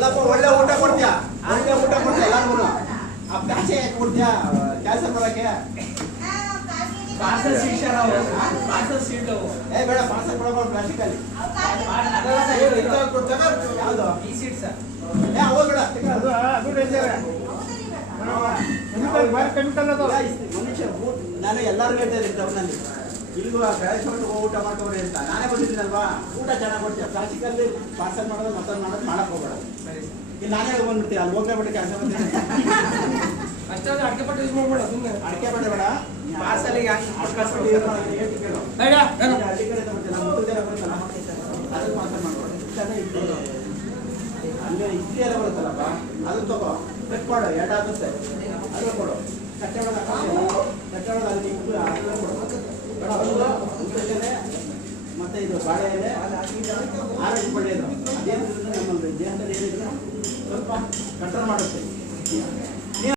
ಅಲ್ಲಪ್ಪ ಒಳ್ಳೆ ಊಟ ಕೊಡ್ತೀಯಾ ಎಲ್ಲರಿಗೂ ಆ ಪ್ಲಾಸ್ಟಿಕ್ ಯಾಕೆ ಕೊಡ್ತೀಯಾ ಕ್ಯಾನ್ಸರ್ ಬರೋಕ್ಕೆ ಪಾರ್ಸಲ್ ಸೀಟ್ ಏ ಬೇಡ ಪಾರ್ಸಲ್ ಕೊಡೋದು ಪ್ಲಾಸ್ಟಿಕ್ ಅಲ್ಲಿ ಯಾವುದು ಈ ಸೀಟ್ ಸರ್ ಏ ಅವು ಬೇಡ ಮನುಷ್ಯ ನಾನು ಎಲ್ಲರೂ ಹೇಳ್ತಾ ಇದ್ದೀನಿ ಟೌನಲ್ಲಿ ಇಲ್ಲಿಗೂ ಬೆಳೆಸ್ಕೊಂಡು ಊಟ ಮಾಡ್ಕೊಬ್ರಿ ಅಂತ ನಾನೇ ಬಂದಿದ್ದೀನಲ್ವಾ ಊಟ ಚೆನ್ನಾಗಿ ಕೊಡ್ತೀಯ ಪ್ಲಾಸ್ಟಿಕಲ್ಲಿ ಪಾರ್ಸಲ್ ಮಾಡೋದು ಮತ್ತೊಂದು ಮಾಡೋದು ಮಾಡಕ್ಕೆ ಹೋಗ್ಬೇಡ ಈಗ ನಾನೇ ಬಂದ್ಬಿಡ್ತೀಯ ಅಲ್ಲಿ ಹೋಗ್ಬಿಟ್ಟು ಕೆಲಸ ಬಂದಿದ್ದೀನಿ ಅಷ್ಟಾದ್ರೆ ಅಡಿಕೆ ಪಟ್ಟು ಯೂಸ್ ಮಾಡ್ಬೇಡ ಸುಮ್ಮನೆ ಅಡಿಕೆ ಬೇಡ ಬೇಡ ಪಾರ್ಸಲಿಗೆ ಅದಕ್ಕೆ ಪಾರ್ಸಲ್ ಮಾಡ್ಬೋದು ಅಲ್ಲೇ ಇಡ್ಲಿ ಎಲ್ಲ ಬರುತ್ತಲ್ಲಪ್ಪ ಅದನ್ನ ತಗೋ ಕಟ್ ಮಾಡು ಎರಡಾಗುತ್ತೆ ಅದು ಕೊಡು ಕಟ್ಟಡ ಅಲ್ಲಿ ಇಟ್ಟು ಅದನ್ನ ಕೊಡು ಮತ್ತೆ ಇದು ಬಾಳೆ ಎಲೆ ಆರೋಗ್ಯ ಒಳ್ಳೆಯದು ಅದೇನು ನಮ್ಮ ದೇಹದಲ್ಲಿ ಏನಿದ್ರು ಸ್ವಲ್ಪ ಕಂಟ್ರೋಲ್ ಮಾಡುತ್ತೆ